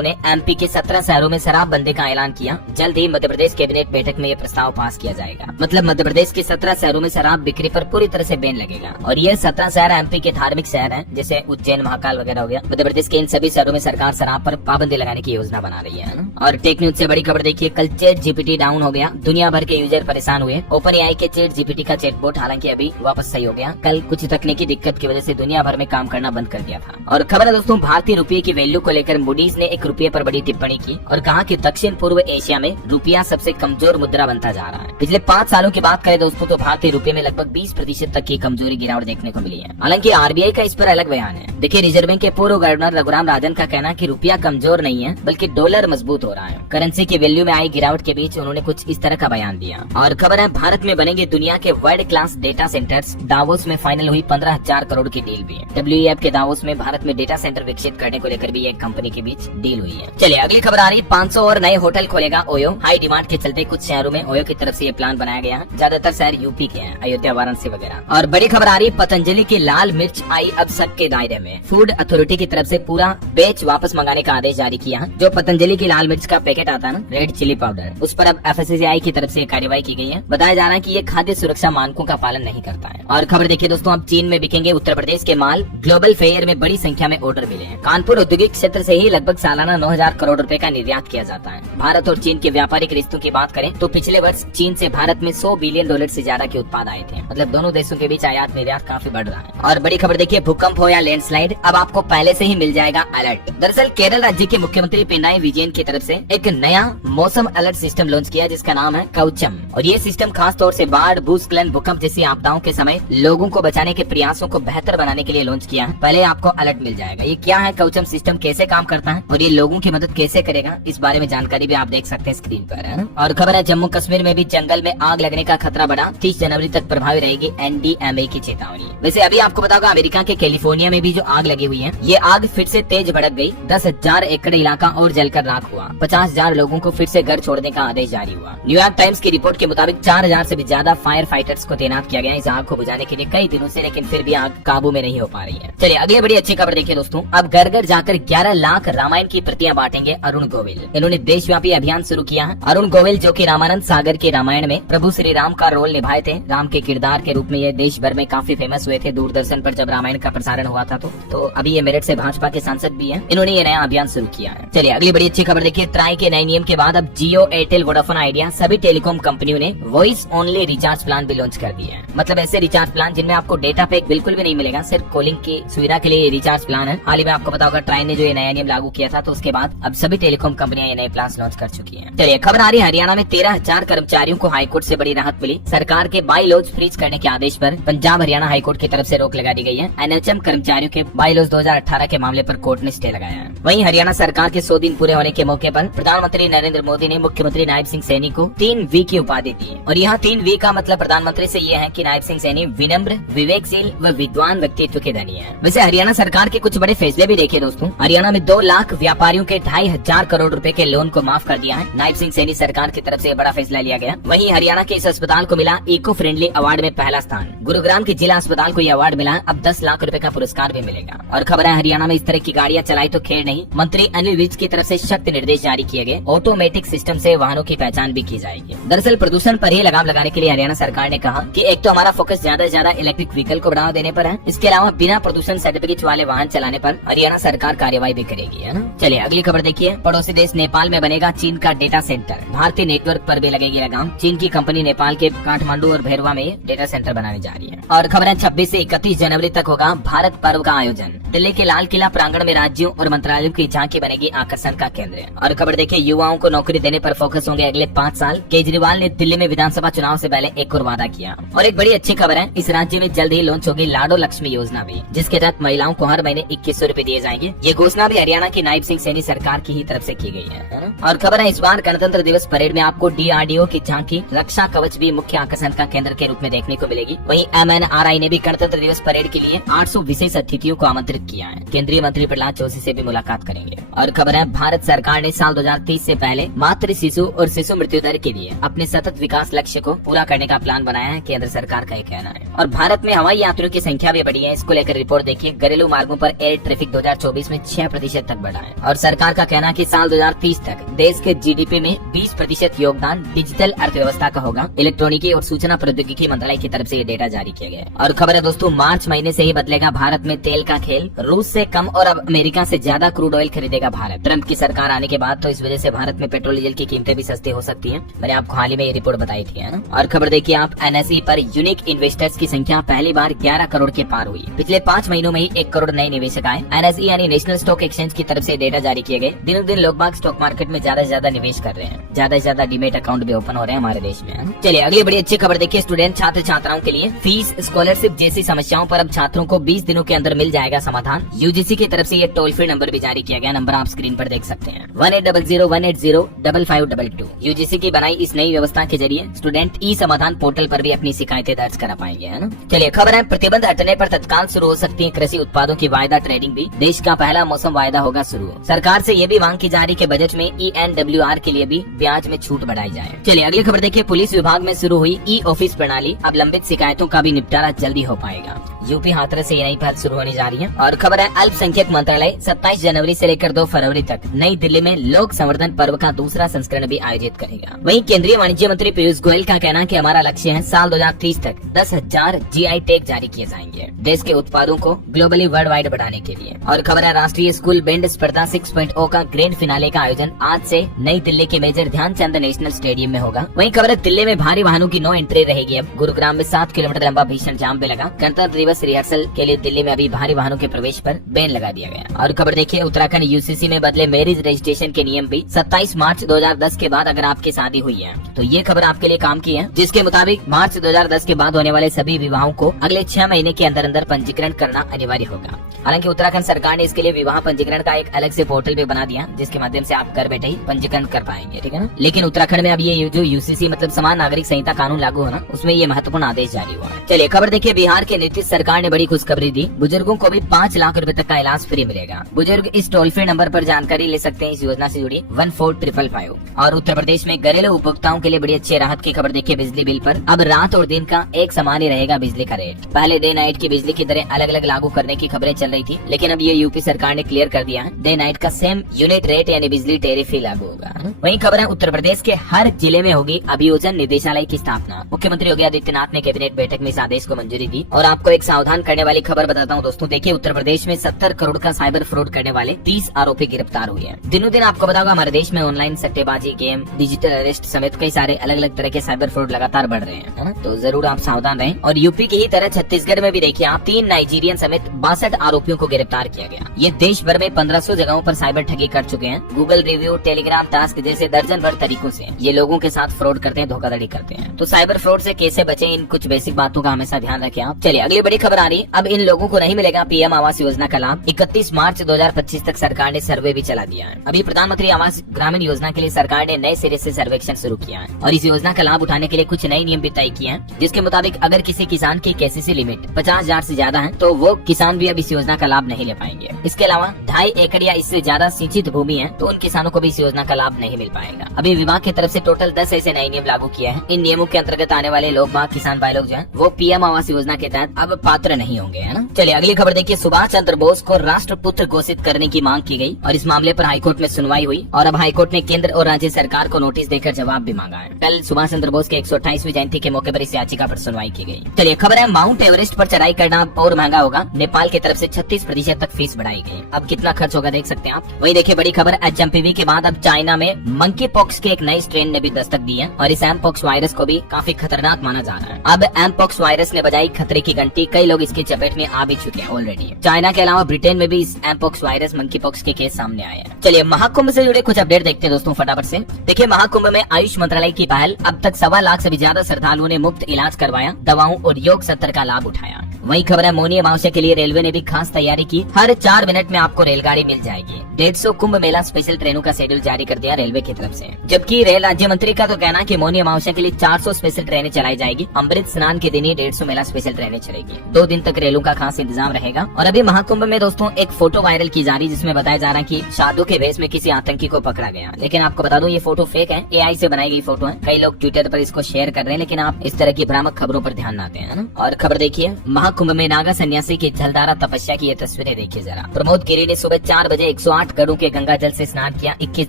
ने MP के 17 शहरों में शराब बंदी का ऐलान किया। जल्द ही मध्य प्रदेश कैबिनेट बैठक में ये प्रस्ताव पास किया जाएगा। मतलब मध्य प्रदेश के 17 शहरों में शराब बिक्री पर पूरी तरह से बैन लगेगा। और ये 17 शहर MP के धार्मिक शहर हैं, जैसे उज्जैन, महाकाल वगैरह हो गया। मध्य प्रदेश के इन सभी शहरों में सरकार शराब पर पाबंदी लगाने की योजना बना रही है ना। और टेक न्यूज से बड़ी खबर देखिए, कल चैट GPT डाउन हो गया। दुनिया भर के यूजर परेशान हुए। OpenAI के चैट GPT का चैटबॉट हालांकि अभी वापस सही हो गया। कल कुछ तकनीकी दिक्कत की वजह से दुनिया भर में काम करना बंद कर दिया था। और खबर है दोस्तों, भारतीय रुपये की वैल्यू को लेकर मूडीज ने एक रुपये पर बड़ी टिप्पणी की और कहा कि दक्षिण पूर्व एशिया में रुपया सबसे कमजोर मुद्रा बनता जा रहा है। पिछले 5 सालों की बात करें दोस्तों, तो भारतीय रुपये में लगभग लगभग 20% तक की कमजोरी गिरावट देखने को मिली है। हालांकि आरबीआई का इस पर अलग बयान है। देखिए, रिजर्व बैंक के पूर्व गवर्नर रघुराम राजन का कहना है कि रुपया कमजोर नहीं है बल्कि डॉलर मजबूत हो रहा है। करेंसी की वैल्यू में आई गिरावट के बीच उन्होंने कुछ इस तरह का बयान दिया। और खबर है, भारत में बनेंगे दुनिया के world class data centres. Davos में फाइनल हुई 15,000 करोड़ की डील भी है। WEF के दावोस में भारत में डेटा सेंटर विकसित करने को लेकर भी एक कंपनी के बीच डील हुई है। चलिए अगली खबर आ रही, 500 और नए होटल खोलेगा ओयो। हाई डिमांड के चलते कुछ शहरों में ओयो की तरफ से ये प्लान बनाया गया है। ज्यादातर शहर यूपी के हैं, अयोध्या, वाराणसी वगैरह। और बड़ी खबर आ रही, पतंजलि की लाल मिर्च आई अब सबके दायरे में। फूड अथॉरिटी की तरफ से पूरा बैच वापस मंगाने का आदेश जारी किया। जो पतंजलि की लाल मिर्च का पैकेट आता है ना, रेड चिली पाउडर, उस पर अब FSSAI की तरफ से कार्रवाई की गई है। बताया जा रहा है कि ये खाद्य सुरक्षा मानकों का पालन नहीं करता है। और खबर देखिए दोस्तों, अब चीन में बिकेंगे उत्तर प्रदेश के माल। ग्लोबल फेयर में बड़ी संख्या में ऑर्डर मिले हैं। कानपुर औद्योगिक क्षेत्र से ही लगभग सालाना 9,000 करोड़ रुपए का निर्यात किया जाता है। भारत और चीन के व्यापारिक रिश्तों की बात करें तो पिछले वर्ष चीन से भारत में $100 बिलियन से ज्यादा के उत्पाद आए थे। मतलब दोनों देशों के बीच आयात निर्यात काफी बढ़ रहा है। और बड़ी खबर देखिए, भूकंप हो या लैंडस्लाइड, अब आपको पहले से ही मिल जाएगा अलर्ट। दरअसल केरल राज्य के मुख्यमंत्री पिनाई विजयन की तरफ से एक नया मौसम अलर्ट सिस्टम लॉन्च किया जिसका नाम है कवचम। और ये सिस्टम खास तौर से बाढ़, भूस्खलन, भूकंप जैसी आपदाओं के समय लोगों को बचाने के प्रयासों को बेहतर बनाने के लिए लॉन्च किया है। पहले आपको अलर्ट मिल जाएगा। ये क्या है कवचम सिस्टम, कैसे काम करता है और ये लोगों की मदद कैसे करेगा, इस बारे में जानकारी भी आप देख सकते हैं स्क्रीन पर, है ना। और खबर है, जम्मू कश्मीर में भी जंगल में आग लगने का खतरा बढ़ा। 30 जनवरी तक प्रभावी रहेगी NDMA की चेतावनी। वैसे अभी आपको पता होगा अमेरिका के कैलिफोर्निया में भी जो आग लगी हुई है, ये आग फिर से तेज भड़क गई। 10,000 एकड़ इलाका और जलकर राख हुआ। 50,000 लोगों को फिर से घर छोड़ने का आदेश जारी हुआ। न्यूयॉर्क टाइम्स की रिपोर्ट के मुताबिक 4,000 से भी ज्यादा फायर फाइटर्स को तैनात किया गया इस आग को बुझाने के लिए कई दिनों से, लेकिन फिर भी आग काबू में नहीं हो पा रही है। चलिए अगली बड़ी अच्छी खबर देखिए दोस्तों, अब घर घर जाकर 11 लाख रामायण की प्रतियां बांटेंगे अरुण गोविल। इन्होंने देशव्यापी अभियान शुरू किया है। अरुण गोविल जो कि रामानंद सागर के रामायण में प्रभु श्री राम का रोल निभाए थे, राम के किरदार के रूप में ये देश भर में काफी फेमस हुए थे दूरदर्शन पर जब रामायण का प्रसारण हुआ था। तो अभी ये मेरठ से भाजपा के सांसद भी हैं। इन्होंने ये नया अभियान शुरू किया है। चलिए अगली बड़ी अच्छी खबर देखिए, ट्राई के नए नियम के बाद अब जियो, एयरटेल, वोडाफोन आइडिया सभी टेलीकॉम कंपनियों ने वॉइस ओनली रिचार्ज प्लान भी लॉन्च कर दिए हैं। मतलब ऐसे रिचार्ज प्लान जिनमें आपको डेटा पैक बिल्कुल भी नहीं मिलेगा, सिर्फ कॉलिंग की सुविधा के लिए ये रिचार्ज प्लान है। हाल ही में आपको पता होगा ट्राई ने जो ये नया नियम लागू किया था, तो उसके बाद अब सभी टेलीकॉम कंपनियां ये नए प्लान लॉन्च कर चुकी हैं। चलिए खबर आ रही है, हरियाणा में 13,000 कर्मचारियों को हाईकोर्ट से बड़ी राहत मिली। सरकार के बाई लॉज फ्रीज करने के आदेश पर पंजाब हरियाणा हाईकोर्ट की तरफ से रोक लगा दी गई है। NHM कर्मचारियों के बाई लॉज 2018 के मामले पर कोर्ट ने स्टे लगाया है। वहीं हरियाणा सरकार के 100 दिन पूरे होने के मौके पर प्रधानमंत्री नरेंद्र मोदी ने मुख्यमंत्री नायब सिंह सैनी को 3V की उपाधि दी। और यहाँ 3V का मतलब प्रधानमंत्री से ये है कि नायब सिंह सैनी विनम्र, विवेकशील व विद्वान व्यक्तित्व के धनी है। वैसे हरियाणा सरकार के कुछ बड़े फैसले भी देखे दोस्तों। हरियाणा में 2 लाख व्यापारियों के 2,500 करोड़ रुपए के लोन को माफ कर दिया है। नायब सिंह सैनी सरकार की तरफ से बड़ा फैसला लिया गया। वहीं हरियाणा के इस अस्पताल को मिला इको फ्रेंडली अवार्ड में पहला स्थान। गुरुग्राम के जिला अस्पताल को यह अवार्ड मिला। अब 10 लाख रुपए का पुरस्कार भी मिलेगा। और खबर है, हरियाणा में इस तरह की गाड़ियां चलाई तो खैर नहीं, मंत्री अनिल विज की तरफ से सख्त निर्देश जारी किए गए। ऑटोमेटिक सिस्टम से वाहनों की पहचान भी की जाएगी। दरअसल प्रदूषण पर ही लगाम लगाने के लिए हरियाणा सरकार ने कहा कि एक तो हमारा फोकस ज्यादा से ज्यादा इलेक्ट्रिक व्हीकल को बढ़ावा देने पर है, इसके अलावा बिना प्रदूषण सर्टिफिकेट वाले वाहन चलाने पर हरियाणा सरकार कार्यवाही भी करेगी, है ना। चलिए अगली खबर देखिए, पड़ोसी देश नेपाल में बनेगा चीन का डेटा सेंटर। भारतीय नेटवर्क पर भी लगेगी लगाम। चीन की कंपनी नेपाल के काठमांडू और भैरवा में डेटा सेंटर बनाने जा रही है। और खबर है, 26 से 31 जनवरी तक होगा भारत पर्व का आयोजन। दिल्ली के लाल किला प्रांगण में राज्यों और मंत्रालयों की झांकी बनेगी आकर्षण का केंद्र। और खबर देखिए, युवाओं को नौकरी देने पर फोकस होंगे अगले 5 साल। केजरीवाल ने दिल्ली में विधानसभा चुनाव से पहले एक और वादा किया। और एक बड़ी अच्छी खबर है, इस राज्य में जल्द ही लॉन्च होगी लाडो लक्ष्मी योजना भी, जिसके तहत महिलाओं को हर महीने 2100 रूपए दिए जाएंगे। ये घोषणा भी हरियाणा की नायब सिंह सैनी सरकार की ही तरफ से की गई है ना। और खबर है, इस बार गणतंत्र दिवस परेड में आपको DRDO की झांकी, रक्षा कवच भी मुख्य आकर्षण का केंद्र के रूप में देखने को मिलेगी। वहीं MNRI ने भी गणतंत्र दिवस परेड के लिए 800 विशेष अतिथियों को आमंत्रित किया है। केंद्रीय मंत्री प्रहलाद जोशी से भी मुलाकात करेंगे। और खबर है, भारत सरकार ने साल 2030 से पहले मातृ शिशु और शिशु मृत्यु दर के लिए अपने सतत विकास लक्ष्य को पूरा करने का प्लान बनाया है, केंद्र सरकार का कहना है। और भारत में हवाई यात्रियों की संख्या भी बढ़ी है। इसको लेकर रिपोर्ट देखिए, घरेलू मार्गों पर एयर ट्रैफिक 2024 में 6% तक बढ़ा है। और सरकार का कहना है कि साल 2030 तक देश के GDP में 20% योगदान डिजिटल अर्थव्यवस्था का होगा। इलेक्ट्रॉनिकी और सूचना प्रौद्योगिकी मंत्रालय की तरफ से ये डेटा जारी किया गया है। और खबर है दोस्तों, मार्च महीने से ही बदलेगा भारत में तेल का खेल। रूस से कम और अब अमेरिका से ज्यादा क्रूड ऑयल खरीदेगा भारत। ट्रंप की सरकार आने के बाद तो इस वजह से भारत में पेट्रोल डीजल की कीमतें भी सस्ती हो सकती हैं। मैंने आपको हाल ही में ये रिपोर्ट बताई थी, है ना। और खबर देखिए आप, NSE पर यूनिक इन्वेस्टर्स की संख्या पहली बार 11 करोड़ के पार हुई। पिछले 5 महीनों में ही 1 करोड़ नए निवेशक आए। NSE यानी नेशनल स्टॉक एक्सचेंज की तरफ से डेटा जारी किए गए। दिनों दिन लोग बाग स्टॉक मार्केट में ज्यादा निवेश कर रहे हैं। ज्यादा डीमेट अकाउंट भी ओपन हो रहे हैं हमारे देश में। चलिए अगली बड़ी अच्छी खबर देखिए, स्टूडेंट छात्र छात्राओं के लिए फीस, स्कॉलरशिप जैसी समस्याओं पर अब छात्रों को 20 दिनों के अंदर मिल जाएगा समाधान। यूजीसी की तरफ से ये टोल फ्री नंबर भी जारी किया गया, नंबर आप स्क्रीन पर देख सकते हैं 1800-180-5522। यूजीसी की बनाई इस नई व्यवस्था के जरिए स्टूडेंट ई समाधान पोर्टल पर भी अपनी शिकायतें दर्ज करा पाएंगे, है ना। चलिए खबर है, प्रतिबंध हटने पर तत्काल शुरू हो सकती है कृषि उत्पादों की वायदा ट्रेडिंग भी। देश का पहला मौसम वायदा होगा शुरू। सरकार से ये भी मांग की जा रही कि बजट में ENWR के लिए भी ब्याज में छूट बढ़ाई जाए। चलिए अगली खबर देखिए, पुलिस विभाग में शुरू हुई ई ऑफिस प्रणाली, अब लंबित शिकायतों का भी निपटारा जल्दी हो पाएगा। यूपी हाथरस से ये नई पहल शुरू होने जा रही है। और खबर है, अल्पसंख्यक मंत्रालय 27 जनवरी से लेकर 2 फरवरी तक नई दिल्ली में लोक संवर्धन पर्व का दूसरा संस्करण भी आयोजित करेगा। वहीं केंद्रीय वाणिज्य मंत्री पीयूष गोयल का कहना है कि हमारा लक्ष्य है साल 2030 तक 10,000 GI टैग जारी किए जाएंगे, देश के उत्पादों को ग्लोबली वर्ल्ड वाइड बढ़ाने के लिए। और खबर है, राष्ट्रीय स्कूल बैंड स्पर्धा 6.0 का ग्रैंड फिनाले का आयोजन आज से नई दिल्ली के मेजर ध्यानचंद नेशनल स्टेडियम में होगा। वहीं खबर है, दिल्ली में भारी वाहनों की नो एंट्री रहेगी। अब गुरुग्राम में 7 किलोमीटर लंबा भीषण जाम भी लगा। गणतंत्र दिवस रिहर्सल के लिए दिल्ली में अभी भारी वाहनों के प्रवेश पर बैन लगा दिया गया। और खबर देखिए, उत्तराखंड यूसीसी में बदले मैरिज रजिस्ट्रेशन के नियम भी। 27 मार्च 2010 के बाद अगर आपकी शादी हुई है तो ये खबर आपके लिए काम की है, जिसके मुताबिक मार्च 2010 के बाद होने वाले सभी विवाहों को अगले 6 महीने के अंदर अंदर पंजीकरण करना अनिवार्य होगा। हालांकि उत्तराखंड सरकार ने इसके लिए विवाह पंजीकरण का एक अलग से पोर्टल भी बना दिया, जिसके माध्यम से आप घर बैठे ही पंजीकरण कर पाएंगे, ठीक है ना। लेकिन उत्तराखंड में अब ये जो यूसीसी मतलब समान नागरिक संहिता कानून लागू होना, उसमें ये महत्वपूर्ण आदेश जारी हुआ है। चलिए खबर देखिए, बिहार के नीतीश सरकार ने बड़ी खुशखबरी दी, बुजुर्गों को भी 5 लाख रुपए तक का इलाज फ्री मिलेगा। बुजुर्ग इस टोल फ्री नंबर पर जानकारी ले सकते हैं, इस योजना से जुड़ी 14555। और उत्तर प्रदेश में घरेलू उपभोक्ताओं के लिए बड़ी अच्छी राहत की खबर देखिए, बिजली बिल पर अब रात और दिन का एक समान ही रहेगा बिजली का रेट। पहले डे नाइट की बिजली की दरें अलग अलग लागू करने की खबरें चल रही थी, लेकिन अब ये यूपी सरकार ने क्लियर कर दिया है, डे नाइट का सेम यूनिट रेट यानी बिजली टैरिफ ही लागू होगा। वहीं खबर है, उत्तर प्रदेश के हर जिले में होगी अभियोजन निदेशालय की स्थापना। मुख्यमंत्री योगी आदित्यनाथ ने कैबिनेट बैठक में इस आदेश को मंजूरी दी। और आपको एक सावधान करने वाली खबर बताता हूँ दोस्तों, देखिए उत्तर प्रदेश में 70 करोड़ का साइबर फ्रॉड करने वाले 30 आरोपी गिरफ्तार हुए हैं। दिनों दिन आपको बताऊंगा, हमारे देश में ऑनलाइन सट्टेबाजी, गेम, डिजिटल अरेस्ट समेत कई सारे अलग अलग तरह के साइबर फ्रॉड लगातार बढ़ रहे हैं, है ना। तो जरूर आप सावधान रहें। और यूपी की ही तरह छत्तीसगढ़ में भी देखिए आप 3 नाइजीरियन समेत 62 आरोपियों को गिरफ्तार किया गया। ये देश भर में 1500 जगहों पर साइबर ठगी कर चुके हैं। गूगल रिव्यू, टेलीग्राम टास्क जैसे दर्जन भर तरीकों से ये लोगों के साथ फ्रॉड करते हैं, धोखाधड़ी करते हैं। तो साइबर फ्रॉड से कैसे बचें, इन कुछ बेसिक बातों का हमेशा ध्यान रखें आप। चलिए अगली बड़ी खबर आ रही, अब इन लोगों को नहीं मिलेगा पीएम आवास योजना का लाभ। 31 मार्च 2025 तक सरकार ने सर्वे भी चला दिया है। अभी प्रधानमंत्री आवास ग्रामीण योजना के लिए सरकार ने नए सिरे से सर्वेक्षण शुरू किया है और इस योजना का लाभ उठाने के लिए कुछ नए नियम भी तय किए हैं, जिसके मुताबिक अगर किसी किसान की केसीसी लिमिट 50,000 से ज्यादा है तो वो किसान भी अब इस योजना का लाभ नहीं ले पाएंगे। इसके अलावा 2.5 एकड़ या इससे ज्यादा सिंचित भूमि है तो उन किसानों को भी इस योजना का लाभ नहीं मिल पाएगा। अभी विभाग की तरफ से टोटल 10 ऐसे नए नियम लागू किए हैं। इन नियमों के अंतर्गत आने वाले लोग बाग किसान भाई लोग जो है वो पीएम आवास योजना के तहत अब पात्र नहीं होंगे, है ना। चलिए अगली खबर देखिए, सुभाष चंद्र बोस को राष्ट्रपुत्र घोषित करने की मांग की गई और इस मामले पर हाईकोर्ट में सुनवाई हुई और अब हाईकोर्ट ने केंद्र और राज्य सरकार को नोटिस देकर जवाब भी मांगा है। कल सुभाष चंद्र बोस के 128वीं जयंती के मौके पर इस याचिका पर सुनवाई की गई। चलिए खबर है, माउंट एवरेस्ट पर चढ़ाई करना और महंगा होगा, नेपाल की तरफ से 36% तक फीस बढ़ाई गई। अब कितना खर्च होगा देख सकते हैं आप। वही देखिए बड़ी खबर, HMPV के बाद अब चाइना में मंकी पॉक्स के एक नई स्ट्रेन ने भी दस्तक दी है और इस एमपॉक्स वायरस को भी काफी खतरनाक माना जा रहा है। अब एमपॉक्स वायरस ने बजाई खतरे की घंटी, कई लोग इसकी चपेट में आ भी चुके हैं ऑलरेडी। चाइना के अलावा ब्रिटेन में भी इस एमपॉक्स वायरस मंकी पॉक्स के केस सामने आए हैं। चलिए महाकुंभ से जुड़े कुछ अपडेट देखते हैं दोस्तों फटाफट से। देखिए महाकुंभ में आयुष मंत्रालय की पहल, अब तक 1.25 लाख से भी ज्यादा श्रद्धालुओं ने मुफ्त इलाज करवाया, दवाओं और योग सत्र का लाभ उठाया। वही खबर है, मौनी अमावस्या के लिए रेलवे ने भी खास तैयारी की, हर 4 मिनट में आपको रेलगाड़ी मिल जाएगी। 150 कुंभ मेला स्पेशल ट्रेनों का शेड्यूल जारी कर दिया रेलवे की तरफ से। जबकि रेल राज्य मंत्री का तो कहना है कि मौनी अमावस्या के लिए 400 स्पेशल ट्रेनें चलाई जाएगी। अमृत स्नान के दिन ही 150 मेला स्पेशल ट्रेनें चलेगी। 2 दिन तक रेलों का खास इंतजाम रहेगा। और अभी महाकुंभ में दोस्तों एक फोटो वायरल की जा रही, जिसमें बताया जा रहा है कि साधु के वेश में किसी आतंकी को पकड़ा गया। लेकिन आपको बता दूं ये फोटो फेक है, AI से बनाई गई फोटो है। कई लोग ट्विटर पर इसको शेयर कर रहे हैं, लेकिन आप इस तरह की भ्रामक खबरों पर ध्यान न दें, है ना। और खबर देखिए, महाकुंभ में नागा सन्यासी की जलधारा तपस्या की ये तस्वीरें देखिए जरा। प्रमोद गिरी ने सुबह 4 बजे 108 गरुड़ के गंगा जल से स्नान किया, 21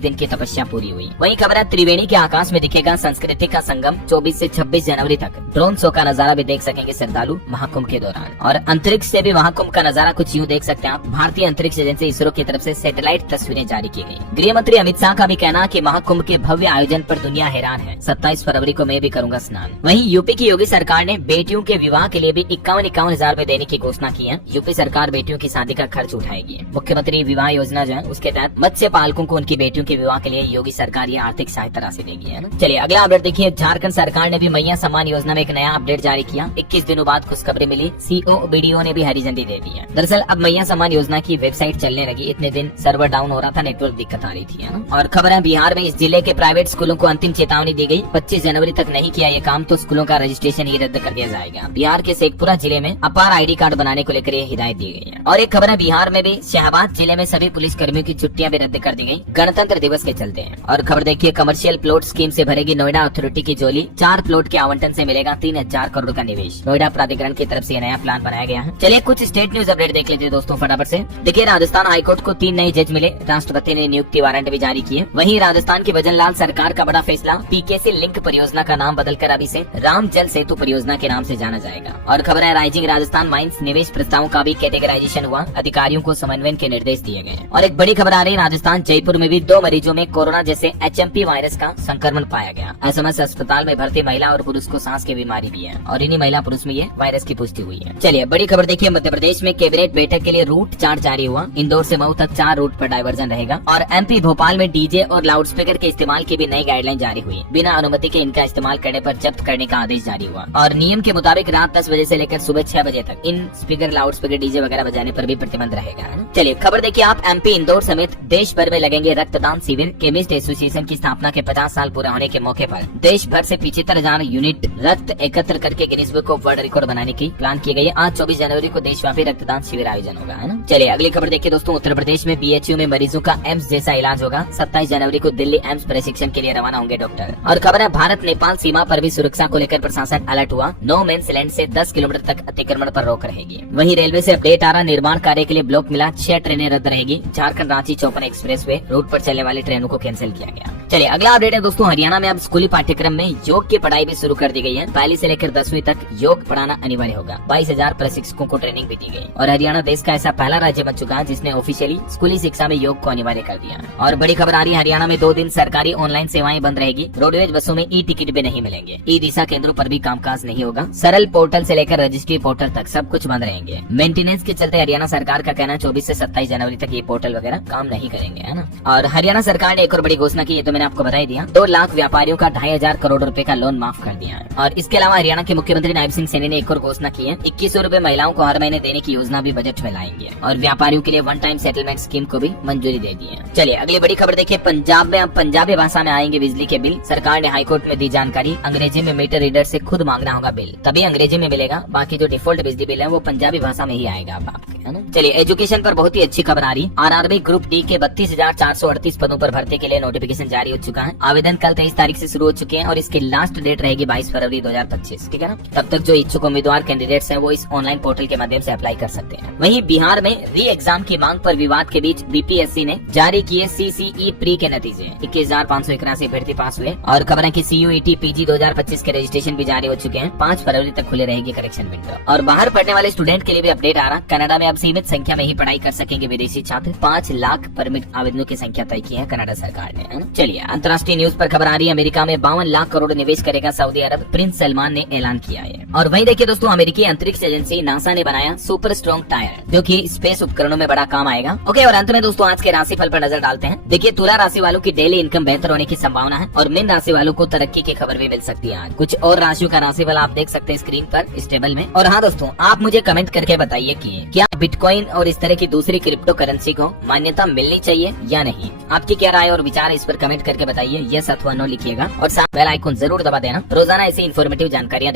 दिन की तपस्या पूरी हुई। वहीं खबर है, त्रिवेणी के आकाश में दिखेगा संस्कृति का संगम। 24 से 26 जनवरी तक ड्रोन शो का नजारा भी देख सकेंगे श्रद्धालु महाकुंभ के दौरान। और अंतरिक्ष से भी महाकुंभ का नजारा कुछ यूँ देख सकते हैं आप। भारतीय अंतरिक्ष एजेंसी इसरो की तरफ से सैटेलाइट तस्वीरें जारी की गई। गृह मंत्री अमित शाह का भी कहना कि महाकुंभ के भव्य आयोजन पर दुनिया हैरान है। 27 फरवरी को मैं भी करूंगा स्नान। वहीं यूपी की योगी सरकार ने बेटियों के विवाह के लिए भी 51 9,000 रूपए देने की घोषणा की है। यूपी सरकार बेटियों की शादी का खर्च उठाएगी। मुख्यमंत्री विवाह योजना जो है उसके तहत मत्स्य पालकों को उनकी बेटियों के विवाह के लिए योगी सरकार ये आर्थिक सहायता राशि देगी, है ना। चलिए अगला अपडेट देखिए। झारखंड सरकार ने भी मैया सम्मान योजना में एक नया अपडेट जारी किया। 21 दिनों बाद खुशखबरी मिली, सीओ बीडीओ ने भी हरी झंडी दे दी है। दरअसल अब मैया सम्मान योजना की वेबसाइट चलने लगी। इतने दिन सर्वर डाउन हो रहा था, नेटवर्क दिक्कत आ रही थी, है ना। और खबर है बिहार में इस जिले के प्राइवेट स्कूलों को अंतिम चेतावनी दी गई। 25 जनवरी तक नहीं किया ये काम तो स्कूलों का रजिस्ट्रेशन ही रद्द कर दिया जाएगा। बिहार के शेखपुरा जिले में अपार आईडी कार्ड बनाने को लेकर ये हिदायत दी गई है। और एक खबर है बिहार में भी शहबाज जिले में सभी पुलिस कर्मियों की छुट्टियां भी रद्द कर दी गई गणतंत्र दिवस के चलते हैं। और खबर देखिए, कमर्शियल प्लॉट स्कीम से भरेगी नोएडा अथॉरिटी की झोली। 4 प्लॉट के आवंटन से मिलेगा 3000 करोड़ का निवेश। नोएडा प्राधिकरण की तरफ से नया प्लान बनाया गया है। चलिए कुछ स्टेट न्यूज अपडेट देख लीजिए दोस्तों फटाफट से। देखिए राजस्थान हाईकोर्ट को 3 नए जज मिले। राष्ट्रपति ने नियुक्ति वारंट भी जारी किए। वहीं राजस्थान की भजन लाल सरकार का बड़ा फैसला, पीकेसी लिंक परियोजना का नाम बदलकर अभी से राम जल सेतु परियोजना के नाम से जाना जाएगा। और खबर है राइजिंग राजस्थान माइंस निवेश प्रस्तावों का भी कैटेगराइजेशन हुआ। अधिकारियों को समन्वयन के निर्देश दिए गए। और एक बड़ी खबर आ रही है, राजस्थान जयपुर में भी 2 मरीजों में कोरोना जैसे HMP वायरस का संक्रमण पाया गया। एसएमएस अस्पताल में भर्ती महिला और पुरुष को सांस की बीमारी भी है और इन्हीं महिला पुरुष में ये वायरस की पुष्टि हुई है। चलिए बड़ी खबर देखिए, मध्य प्रदेश में कैबिनेट बैठक के लिए रूट चार्ट जारी हुआ। इंदौर से मऊ तक 4 रूट पर डायवर्जन रहेगा। और MP भोपाल में डीजे और लाउडस्पीकर के इस्तेमाल की भी नई गाइडलाइन जारी हुई। बिना अनुमति के इनका इस्तेमाल करने पर जब्त करने का आदेश जारी हुआ। और नियम के मुताबिक रात 10 बजे से लेकर सुबह 6 बजे तक इन स्पीकर लाउडस्पीकर डीजे वगैरह बजाने पर भी प्रतिबंध रहेगा। चलिए खबर देखिए आप, MP इंदौर समेत देश भर में लगेंगे रक्तदान शिविर। केमिस्ट एसोसिएशन की स्थापना के 50 साल पूरे होने के मौके पर देश भर से 75,000 यूनिट रक्त एकत्र करके Guinness book of world record बनाने की प्लान की गई है। आज 24 जनवरी को देशव्यापी रक्तदान शिविर आयोजन होगा, है ना। चलिए अगली खबर देखिए दोस्तों, उत्तर प्रदेश में BHU में मरीजों का एम्स जैसा इलाज होगा। 27 जनवरी को दिल्ली एम्स प्रशिक्षण के लिए रवाना होंगे डॉक्टर। और खबर है भारत नेपाल सीमा पर भी सुरक्षा को लेकर प्रशासन अलर्ट हुआ। नो मेंस लैंड से 10 किलोमीटर तक अतिक्रमण पर रोक रहेगी। वहीं रेलवे से अपडेट आ रहा, निर्माण कार्य के लिए ब्लॉक मिला, 6 ट्रेनें रद्द रहेगी। झारखंड रांची 54 एक्सप्रेसवे रूट पर चलने वाली ट्रेनों को कैंसिल किया गया। चलिए अगला अपडेट है दोस्तों, हरियाणा में अब स्कूली पाठ्यक्रम में योग की पढ़ाई भी शुरू कर दी गई है। 1 से लेकर 10वीं तक योग पढ़ाना अनिवार्य होगा। 22,000 प्रशिक्षकों को ट्रेनिंग भी दी गई। और हरियाणा देश का ऐसा पहला राज्य बन चुका है जिसने ऑफिशियली स्कूली शिक्षा में योग को अनिवार्य कर दिया। और बड़ी खबर आ रही है, हरियाणा में 2 दिन सरकारी ऑनलाइन सेवाएं बंद रहेगी। रोडवेज बसों में ई-टिकट भी नहीं मिलेंगे। ई-दिशा केंद्रों पर भी कामकाज नहीं होगा। सरल पोर्टल से लेकर रजिस्ट्री पोर्टल तक सब कुछ बंद रहेंगे। मेंटेनेंस के चलते हरियाणा सरकार का कहना है 24 से 27 जनवरी तक ये पोर्टल वगैरह काम नहीं करेंगे, है ना। और हरियाणा सरकार ने एक और बड़ी घोषणा की, ये तो मैंने आपको बता ही दिया। 2 लाख व्यापारियों का 2,500 करोड़ रुपए का लोन माफ कर दिया है। और इसके अलावा हरियाणा के मुख्यमंत्री नायब सिंह सैनी ने एक और घोषणा की है, 2100 रूपए महिलाओं को हर महीने देने की योजना भी बजट में लाएंगे। और व्यापारियों के लिए 1 टाइम सेटलमेंट स्कीम को भी मंजूरी दे दी है। चलिए अगली बड़ी खबर देखिए, पंजाब में अब पंजाबी भाषा में आएंगे बिजली के बिल। सरकार ने हाईकोर्ट में दी जानकारी, अंग्रेजी में मीटर रीडर से खुद मांगना होगा बिल, तभी अंग्रेजी में मिलेगा। बाकी जो डिफॉल्ट बिजली बिल है वो पंजाबी भाषा में ही आएगा अब आपके, है ना। चलिए एजुकेशन पर बहुत ही अच्छी खबर आ रही, RRB ग्रुप D के 32,438 पदों पर भर्ती के लिए नोटिफिकेशन जारी हो चुका है। आवेदन कल 23 तारीख से शुरू हो चुके हैं और इसकी लास्ट डेट रहेगी 22 फरवरी 2025, ठीक है ना। तब तक जो इच्छुक उम्मीदवार कैंडिडेट्स हैं वो इस ऑनलाइन पोर्टल के माध्यम से अप्लाई कर सकते हैं। वहीं बिहार में री एग्जाम की मांग पर विवाद के बीच BPSC ने जारी किए CCE प्री के नतीजे। 21,581 अभ्यर्थी पास हुए। और खबर है कि CUET PG 2025 के रजिस्ट्रेशन भी जारी हो चुके हैं। 5 फरवरी तक खुले रहेगी करेक्शन विंडो। और बाहर पढ़ने वाले स्टूडेंट के लिए भी अपडेट आ रहा, कनाडा में अब सीमित संख्या में ही पढ़ाई कर सकेंगे विदेशी छात्र। 5 लाख परमिट आवेदनों की संख्या तय की है कनाडा सरकार ने, है ना। चलिए अंतर्राष्ट्रीय न्यूज पर खबर आ रही है, अमेरिका में 52 लाख करोड़ निवेश करेगा सऊदी अरब, प्रिंस सलमान ने ऐलान किया है। और वहीं देखिए दोस्तों, अमेरिकी अंतरिक्ष एजेंसी नासा ने बनाया सुपर स्ट्रॉन्ग टायर जो कि स्पेस उपकरणों में बड़ा काम आएगा। ओके, और अंत में दोस्तों आज के राशिफल पर नजर डालते हैं। देखिए तुला राशि वालों की डेली इनकम बेहतर होने की संभावना है और मीन राशि वालों को तरक्की की खबर भी मिल सकती है। आज कुछ और राशियों का राशिफल आप देख सकते हैं स्क्रीन पर इस टेबल में। और हाँ दोस्तों, आप मुझे कमेंट करके बताइए कि क्या बिटकॉइन और इस तरह की दूसरी क्रिप्टो करेंसी को मान्यता मिलनी चाहिए या नहीं। आपकी क्या राय और विचार इस पर कमेंट करके बताइए, यस अथवा नो लिखिएगा और साथ बेल आइकन जरूर दबा देना। रोजाना ऐसी इन्फॉर्मेटिव जानकारियां